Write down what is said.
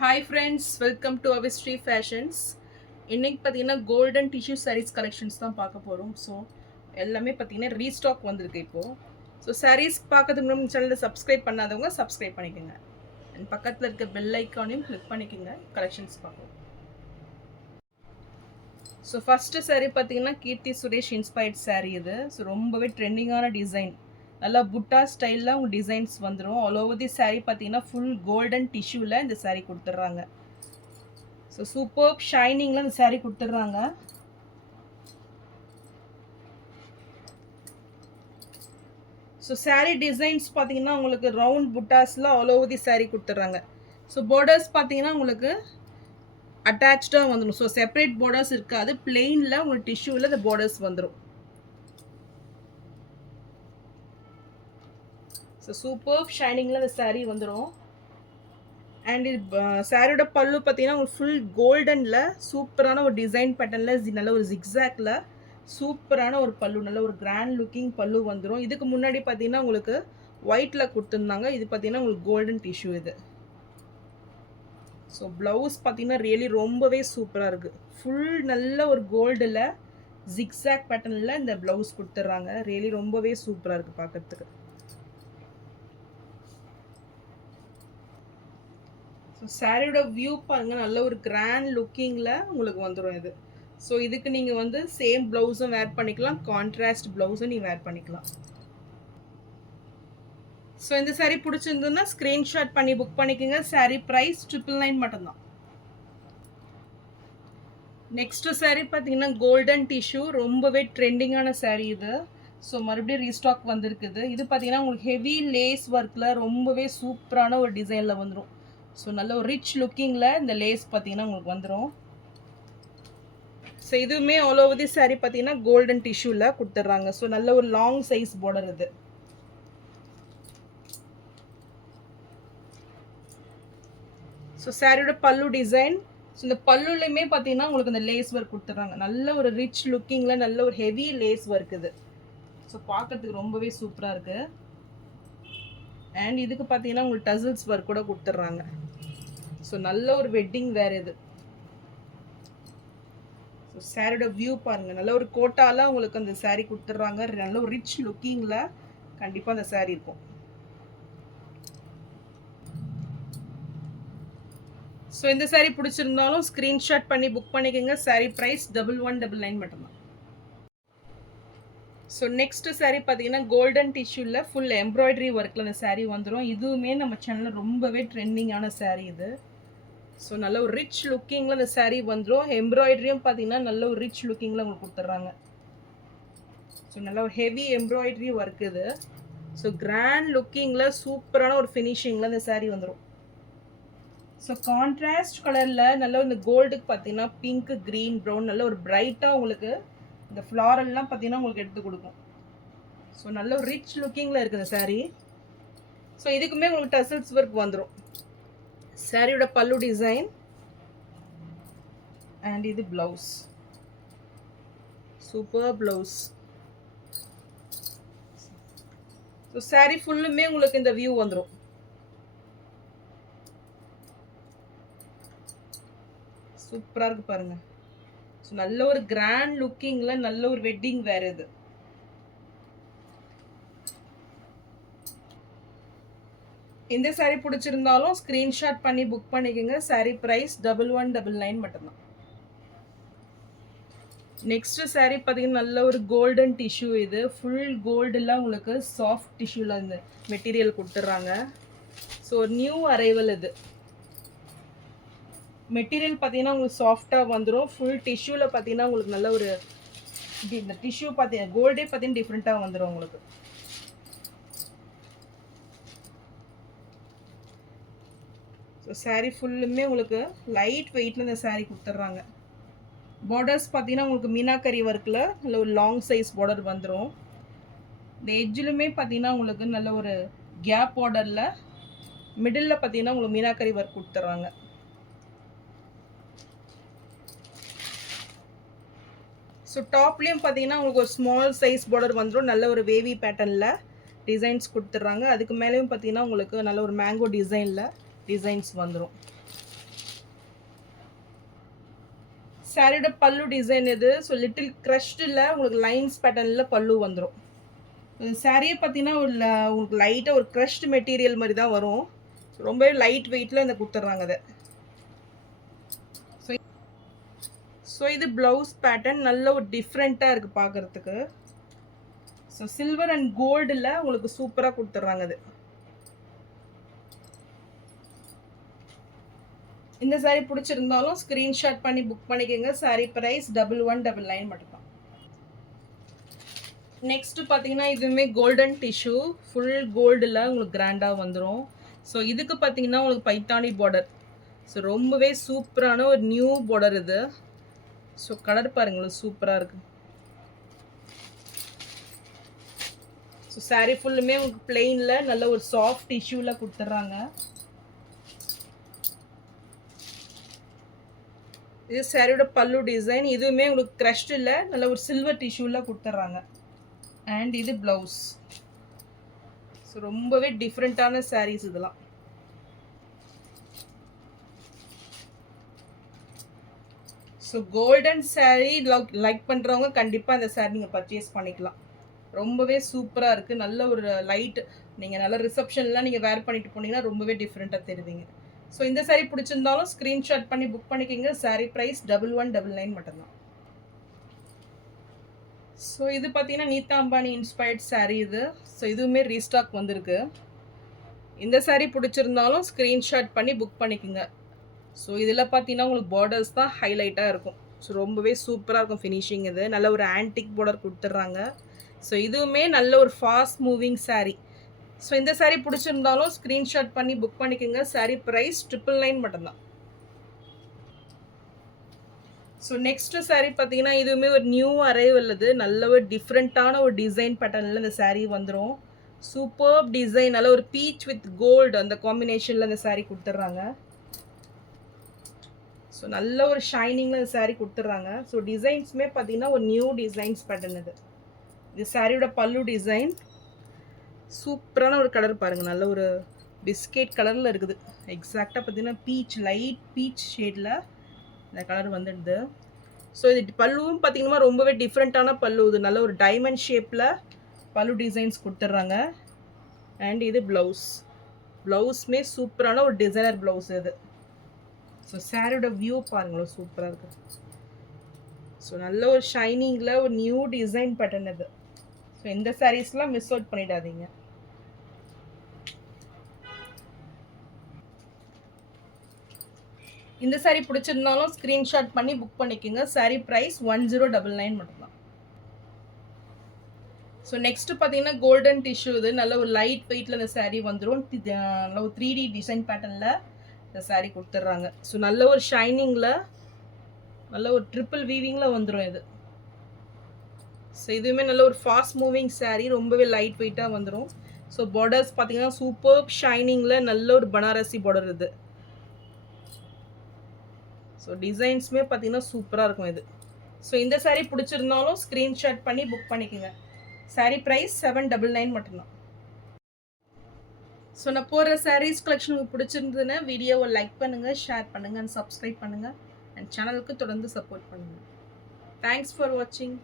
Hi friends, welcome to அவிஸ்ட்ரி fashions. இன்றைக்கி பார்த்தீங்கன்னா கோல்டன் டிஷ்யூ சாரீஸ் கலெக்ஷன்ஸ் தான் பார்க்க போகிறோம். ஸோ எல்லாமே பார்த்தீங்கன்னா ரீஸ்டாக் வந்திருக்கு இப்போது. ஸோ சாரீஸ் பார்க்கறதுக்கு முன்னாடி சேனலை சப்ஸ்கிரைப் பண்ணாதவங்க சப்ஸ்கிரைப் பண்ணிக்கோங்க. அண்ட் பக்கத்தில் இருக்க பெல் ஐக்கானையும் கிளிக் பண்ணிக்கோங்க. கலெக்ஷன்ஸ் பார்ப்போம். ஸோ ஃபஸ்ட்டு சாரீ பார்த்தீங்கன்னா கீர்த்தி சுரேஷ் இன்ஸ்பயர்ட் சாரீ இது. ஸோ ரொம்பவே ட்ரெண்டிங்கான டிசைன், நல்லா புட்டா ஸ்டைலில் உங்கள் டிசைன்ஸ் வந்துடும். ஆல் ஓவர் தி சாரீ பார்த்தீங்கன்னா ஃபுல் கோல்டன் டிஷ்யூவில் இந்த சாரீ கொடுத்துட்றாங்க. ஸோ சூப்பர் ஷைனிங்கில் இந்த சாரீ கொடுத்துட்றாங்க. ஸோ சாரீ டிசைன்ஸ் பார்த்தீங்கன்னா உங்களுக்கு ரவுண்ட் புட்டாஸில் ஆல் ஓவர் தி சாரீ கொடுத்துட்றாங்க. ஸோ பார்டர்ஸ் பார்த்தீங்கன்னா உங்களுக்கு அட்டாச்சாக வந்துடும். ஸோ செப்பரேட் பார்டர்ஸ் இருக்காது, பிளெயினில் உங்களுக்கு டிஷ்யூவில் இந்த பார்டர்ஸ் வந்துடும். ஸோ சூப்பர் ஷைனிங்கில் அந்த சாரீ வந்துடும். அண்ட் இது சாரியோட பல்லு பார்த்தீங்கன்னா உங்களுக்கு ஃபுல் கோல்டனில் சூப்பரான ஒரு டிசைன் பேட்டர்னில் நல்ல ஒரு ஜிக்ஸாக்ல சூப்பரான ஒரு பல்லு, நல்ல ஒரு கிராண்ட் லுக்கிங் பல்லு வந்துடும். இதுக்கு முன்னாடி பார்த்தீங்கன்னா உங்களுக்கு ஒயிட்டில் கொடுத்துருந்தாங்க. இது பார்த்தீங்கன்னா உங்களுக்கு கோல்டன் டிஷ்யூ இது. ஸோ ப்ளவுஸ் பார்த்தீங்கன்னா ரியலி ரொம்பவே சூப்பராக இருக்குது. ஃபுல் நல்ல ஒரு கோல்டில் ஜிக்ஸாக் பேட்டர்னில் இந்த ப்ளவுஸ் கொடுத்துட்றாங்க. ரியலி ரொம்பவே சூப்பராக இருக்குது பார்க்குறதுக்கு. ஸோ சாரியோட வியூ பாருங்கள், நல்ல ஒரு கிராண்ட் லுக்கிங்கில் உங்களுக்கு வந்துடும் இது. ஸோ இதுக்கு நீங்கள் வந்து சேம் ப்ளவுஸும் வேர் பண்ணிக்கலாம், கான்ட்ராஸ்ட் ப்ளவுஸும் நீங்கள் வேர் பண்ணிக்கலாம். ஸோ இந்த சாரீ பிடிச்சிருந்ததுன்னா ஸ்க்ரீன்ஷாட் பண்ணி புக் பண்ணிக்கோங்க. சாரீ ப்ரைஸ் 999 மட்டும்தான். நெக்ஸ்ட்டு சாரீ பார்த்தீங்கன்னா கோல்டன் டிஷ்யூ, ரொம்பவே ட்ரெண்டிங்கான சாரீ இது. ஸோ மறுபடியும் ரீஸ்டாக் வந்திருக்குது. இது பார்த்தீங்கன்னா உங்களுக்கு ஹெவி லேஸ் ஒர்க்கில் ரொம்பவே சூப்பரான ஒரு டிசைனில் வந்துடும். ஸோ நல்ல ஒரு ரிச் லுக்கிங்கில் இந்த லேஸ் பார்த்தீங்கன்னா உங்களுக்கு வந்துடும். ஸோ இதுவுமே ஆல் ஓவர் தி சாரீ பார்த்தீங்கன்னா கோல்டன் டிஷ்யூவில் கொடுத்துட்றாங்க. ஸோ நல்ல ஒரு லாங் சைஸ் பார்டர் இது. ஸோ சாரியோட பல்லு டிசைன். ஸோ இந்த பல்லுலையுமே பார்த்தீங்கன்னா உங்களுக்கு இந்த லேஸ் ஒர்க் கொடுத்துட்றாங்க. நல்ல ஒரு ரிச் லுக்கிங்கில் நல்ல ஒரு ஹெவி லேஸ் ஒர்க் இது. ஸோ பார்க்கறதுக்கு ரொம்பவே சூப்பராக இருக்குது. அண்ட் இதுக்கு பார்த்தீங்கன்னா உங்களுக்கு டசில்ஸ் ஒர்க் கூட கொடுத்துட்றாங்க. ஸோ நல்ல ஒரு வெட்டிங் வேர் இது. ஸோ சாரியோட வியூ பாருங்கள், நல்ல ஒரு கோட்டால உங்களுக்கு அந்த சாரீ கொடுத்துட்றாங்க. நல்ல ஒரு ரிச் லுக்கிங்கில் கண்டிப்பாக அந்த சாரீ இருக்கும். ஸோ இந்த சாரீ பிடிச்சிருந்தாலும் ஸ்க்ரீன்ஷாட் பண்ணி புக் பண்ணிக்கோங்க. சாரீ ப்ரைஸ் 1199 மட்டும்தான். ஸோ நெக்ஸ்ட்டு சாரீ பார்த்தீங்கன்னா கோல்டன் டிஷ்யூவில் ஃபுல் எம்ப்ராய்டரி ஒர்க்கில் அந்த சாரீ வந்துடும். இதுவுமே நம்ம சேனலில் ரொம்பவே ட்ரெண்டிங்கான சாரீ இது. ஸோ நல்ல ஒரு ரிச் லுக்கிங்கில் அந்த சாரீ வந்துடும். எம்ப்ராய்டரியும் பார்த்தீங்கன்னா நல்ல ஒரு ரிச் லுக்கிங்கில் உங்களுக்கு கொடுத்துட்றாங்க. ஸோ நல்ல ஒரு ஹெவி எம்ப்ராய்டரி ஒர்க் இது. ஸோ கிராண்ட் லுக்கிங்கில் சூப்பரான ஒரு ஃபினிஷிங்கில் அந்த சாரீ வந்துடும். ஸோ கான்ட்ராஸ்ட் கலரில் நல்ல இந்த கோல்டுக்கு பார்த்தீங்கன்னா பிங்க், க்ரீன், ப்ரௌன் நல்ல ஒரு பிரைட்டாக உங்களுக்கு இந்த ஃப்ளாரல்லாம் பார்த்தீங்கன்னா உங்களுக்கு எடுத்து கொடுக்கும். ஸோ நல்ல ஒரு ரிச் லுக்கிங்கில் இருக்குது இந்த சாரீ. ஸோ இதுக்குமே உங்களுக்கு டசல்ஸ் ஒர்க் வந்துடும். சாரியோட பல்லு டிசைன் அண்ட் இது blouse, super blouse. So sari ஃபுல்லுமே உங்களுக்கு இந்த வியூ வந்துடும். சூப்பராக இருக்குது பாருங்கள். ஸோ நல்ல ஒரு கிராண்ட் லுக்கிங்கில் நல்ல ஒரு வெட்டிங் வேர் இது. இந்த சாரீ பிடிச்சிருந்தாலும் ஸ்க்ரீன்ஷாட் பண்ணி புக் பண்ணிக்கோங்க. சாரீ ப்ரைஸ் 1199 மட்டும்தான். நெக்ஸ்ட்டு சாரீ பார்த்தீங்கன்னா நல்ல ஒரு கோல்டன் டிஷ்யூ இது. ஃபுல் கோல்டில் உங்களுக்கு சாஃப்ட் டிஷ்யூவில் இந்த மெட்டீரியல் கொடுத்துட்றாங்க. ஸோ நியூ அரைவல் இது. மெட்டீரியல் பார்த்தீங்கன்னா உங்களுக்கு சாஃப்டாக வந்துடும். ஃபுல் டிஷ்யூவில் பார்த்தீங்கன்னா உங்களுக்கு நல்ல ஒரு இந்த டிஷ்யூ பார்த்தீங்கன்னா கோல்டே பார்த்தீங்கன்னா டிஃப்ரெண்ட்டாக வந்துடும் உங்களுக்கு. ஸோ சாரீ ஃபுல்லுமே உங்களுக்கு லைட் வெயிட்டில் இந்த சாரீ கொடுத்துட்றாங்க. பார்டர்ஸ் பார்த்தீங்கன்னா உங்களுக்கு மீனாக்கரி ஒர்க்கில் நல்ல ஒரு லாங் சைஸ் பார்டர் வந்துடும். இந்த எட்ஜிலுமே பார்த்தீங்கன்னா உங்களுக்கு நல்ல ஒரு கேப் பார்டரில் மிடில் பார்த்தீங்கன்னா உங்களுக்கு மீனாக்கரி ஒர்க் கொடுத்துட்றாங்க. ஸோ டாப்லேயும் பார்த்தீங்கன்னா உங்களுக்கு ஒரு ஸ்மால் சைஸ் பார்டர் வந்துடும். நல்ல ஒரு வேவி பேட்டர்னில் டிசைன்ஸ் கொடுத்துட்றாங்க. அதுக்கு மேலேயும் பார்த்தீங்கன்னா உங்களுக்கு நல்ல ஒரு மேங்கோ டிசைனில் டிசைன்ஸ் வந்துடும். சாரியோட பல்லு டிசைன் இது. ஸோ லிட்டில் க்ரஷ்டில் உங்களுக்கு லைன்ஸ் பேட்டர்னில் பல்லு வந்துடும். சாரியே பார்த்தீங்கன்னா உங்களுக்கு லைட்டாக ஒரு க்ரஷ்ட் மெட்டீரியல் மாதிரி தான் வரும். ரொம்பவே லைட் வெயிட்டில் இந்த கொடுத்துட்றாங்க அதை. ஸோ இது ப்ளவுஸ் பேட்டர்ன் நல்ல ஒரு டிஃப்ரெண்ட்டாக இருக்குது பார்க்குறதுக்கு. ஸோ சில்வர் அண்ட் கோல்டில் உங்களுக்கு சூப்பராக கொடுத்துட்றாங்க அது. இந்த சாரீ பிடிச்சிருந்தாலும் ஸ்க்ரீன்ஷாட் பண்ணி புக் பண்ணிக்கோங்க. சாரீ ப்ரைஸ் 1199 மட்டும்தான். நெக்ஸ்ட்டு பார்த்தீங்கன்னா இதுவுமே கோல்டன் டிஷ்யூ ஃபுல் கோல்டில் உங்களுக்கு கிராண்டாக வந்துடும். ஸோ இதுக்கு பார்த்தீங்கன்னா உங்களுக்கு பைத்தானி பார்டர். ஸோ ரொம்பவே சூப்பரான ஒரு நியூ பார்டர் இது. ஸோ கலர் பாருங்களேன் சூப்பராக இருக்குது. ஸோ சாரீ ஃபுல்லுமே உங்களுக்கு பிளெயினில் நல்ல ஒரு சாஃப்ட் டிஷ்யூவில் கொடுத்துட்றாங்க. இது சாரியோட பல்லு டிசைன். இதுவுமே உங்களுக்கு க்ரஷ்ட் இல்லை, நல்ல ஒரு சில்வர் டிஷ்யூவில் கொடுத்துட்றாங்க. அண்ட் இது ப்ளவுஸ். ஸோ ரொம்பவே டிஃப்ரெண்ட்டான சாரீஸ் இதெல்லாம். ஸோ கோல்டன் சாரீ லைக் பண்ணுறவங்க கண்டிப்பாக இந்த சாரீ நீங்கள் பர்ச்சேஸ் பண்ணிக்கலாம். ரொம்பவே சூப்பராக இருக்குது. நல்ல ஒரு லைட், நீங்கள் நல்ல ரிசப்ஷன்லாம் நீங்கள் வேர் பண்ணிட்டு போனீங்கன்னா ரொம்பவே டிஃப்ரெண்ட்டாக தெரிவிங்க. ஸோ இந்த சாரீ பிடிச்சிருந்தாலும் ஸ்க்ரீன்ஷாட் பண்ணி புக் பண்ணிக்கிங்க. சாரீ ப்ரைஸ் 1199 மட்டும்தான். ஸோ இது பார்த்தீங்கன்னா நீதா அம்பானி இன்ஸ்பயர்ட் சாரீ இது. ஸோ இதுவுமே ரீஸ்டாக் வந்திருக்கு. இந்த சாரீ பிடிச்சிருந்தாலும் ஸ்க்ரீன்ஷாட் பண்ணி புக் பண்ணிக்கோங்க. ஸோ இதில் பார்த்தீங்கன்னா உங்களுக்கு பார்டர்ஸ் தான் ஹைலைட்டாக இருக்கும். ஸோ ரொம்பவே சூப்பராக இருக்கும் ஃபினிஷிங். இது நல்ல ஒரு ஆன்டிக் பார்டர் கொடுத்துட்றாங்க. ஸோ இதுவுமே நல்ல ஒரு ஃபாஸ்ட் மூவிங் சாரீ. ஸோ இந்த சாரீ பிடிச்சிருந்தாலும் ஸ்க்ரீன்ஷாட் பண்ணி புக் பண்ணிக்கோங்க. சாரீ ப்ரைஸ் 999 மட்டும்தான். ஸோ நெக்ஸ்ட்டு சாரீ பார்த்தீங்கன்னா இதுவுமே ஒரு நியூ அரைவல். இது நல்ல ஒரு டிஃப்ரெண்ட்டான ஒரு டிசைன் பேட்டர்னில் இந்த சாரீ வந்துடும். சூப்பர் டிசைன், நல்ல ஒரு பீச் வித் கோல்டு அந்த காம்பினேஷனில் இந்த சாரீ கொடுத்துட்றாங்க. ஸோ நல்ல ஒரு ஷைனிங்கில் இந்த சாரீ கொடுத்துட்றாங்க. ஸோ டிசைன்ஸுமே பார்த்தீங்கன்னா ஒரு நியூ டிசைன்ஸ் பேட்டர்ன் இது. இது சாரியோட பல்லு டிசைன். சூப்பரான ஒரு கலர் பாருங்கள், நல்ல ஒரு பிஸ்கெட் கலரில் இருக்குது. எக்ஸாக்டாக பார்த்தீங்கன்னா பீச், லைட் பீச் ஷேடில் இந்த கலர் வந்துடுது. ஸோ இது பல்லுவும் பார்த்தீங்கன்னா ரொம்பவே டிஃப்ரெண்ட்டான பல்லு. இது நல்ல ஒரு டைமண்ட் ஷேப்பில் பல்லு டிசைன்ஸ் கொடுத்துட்றாங்க. அண்ட் இது ப்ளவுஸ். ப்ளவுஸுமே சூப்பரான ஒரு டிசைனர் ப்ளவுஸ் இது. ஸோ சாரியோட வியூ பாருங்களேன் சூப்பராக இருக்குது. ஸோ நல்ல ஒரு ஷைனிங்கில் ஒரு நியூ டிசைன் பேட்டர்ன் இது. ஸோ இந்த சாரீஸ்லாம் மிஸ் அவுட் பண்ணிடாதீங்க. இந்த சாரீ பிடிச்சிருந்தாலும் ஸ்க்ரீன்ஷாட் பண்ணி புக் பண்ணிக்கோங்க. சாரீ ப்ரைஸ் 1099 மட்டும்தான். ஸோ நெக்ஸ்ட்டு பார்த்தீங்கன்னா கோல்டன் டிஷ்யூ. இது நல்ல ஒரு லைட் வெயிட்டில் இந்த சாரீ வந்துடும். நல்ல ஒரு 3D டிசைன் பேட்டர்னில் இந்த சாரீ கொடுத்துட்றாங்க. ஸோ நல்ல ஒரு ஷைனிங்கில் நல்ல ஒரு ட்ரிப்பிள் வீவிங்கில் வந்துடும் இது. ஸோ இதுவுமே நல்ல ஒரு ஃபாஸ்ட் மூவிங் சாரீ, ரொம்பவே லைட் வெயிட்டாக வந்துடும். ஸோ பார்டர்ஸ் பார்த்தீங்கன்னா சூப்பர் ஷைனிங்கில் நல்ல ஒரு பனாரசி பார்டர் இது. ஸோ டிசைன்ஸுமே பார்த்தீங்கன்னா சூப்பராக இருக்கும் இது. ஸோ இந்த சாரீ பிடிச்சிருந்தாலும் ஸ்க்ரீன்ஷாட் பண்ணி புக் பண்ணிக்கோங்க. சாரீ ப்ரைஸ் 799 மட்டும்தான். ஸோ நான் போடுற சாரீஸ் கலெக்ஷன் உங்களுக்கு பிடிச்சிருந்ததுன்னா வீடியோவை லைக் பண்ணுங்கள், ஷேர் பண்ணுங்கள் அண்ட் சப்ஸ்கிரைப் பண்ணுங்கள். அண்ட் சேனலுக்கு தொடர்ந்து சப்போர்ட் பண்ணுங்கள். தேங்க்ஸ் ஃபார் வாட்சிங்.